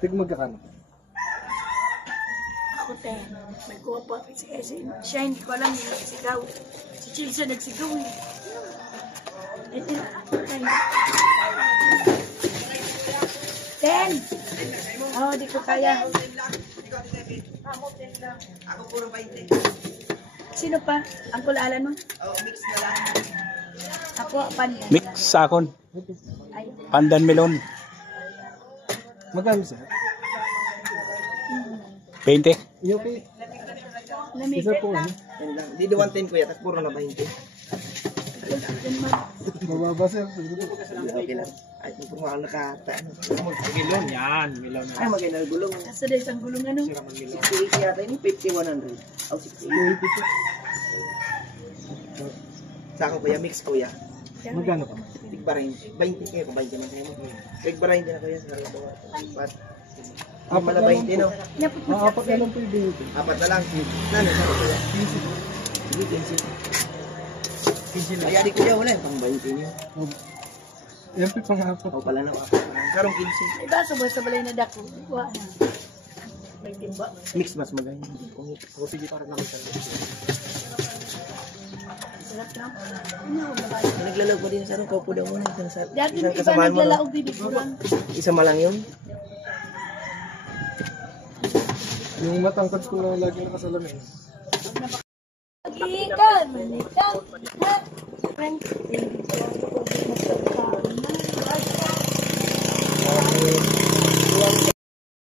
Tig magkakano? Ako, te. May kuha pa. Kasi siya hindi ko alam yung nagsigaw. Si Chilsa nagsigaw eh. Ten! Oh, di ko kaya. Ako puro 20. Sino pa? Ang kulalan mo? Oh, mix na lang. Ako, pandan. Mix sakon. Ay, Pandan melon. Magkano sir? 20. Okay. lamig. Isa po ano? Yan lang. Di 110 kuya, tapos puro na 20. Mababa sir. Okay lang. Ay, kung puro ako nakata. Milon yan. Milon. Ay, magandang gulong. Nasa days ang gulong ano? 68 yata ini, 50-100. Oh, 68. Sa ako kuya, mix kuya. Magkano pa? Tigbarin. 20 kayo, kung 20 man kayo mo. Tigbarin din na kuya sa kalabawa. Apat Mala na 20 no? Napot mo Apat na lang po yung binito. Apat na lang. Nano, sa kuya? 15. Ay, adik kuya, wala yung pang 20 niyo. Yan po pang apat. O pala na, apat na lang. Sarong 15. Ay, baso ba sa balay na dako? Kuha na. May timba. Mix mas maganda. Kung sige para naman sa Sarap na. Ano, babae. naglalag pa din sa sarong kaupo daw muna. Dati Isang may iba kasamaan mo, no? naglalaog bibiguran. Isa malang yun. Yung matangkad ko na lagi nakasalamin. Magikan, manikan, ha? Friends,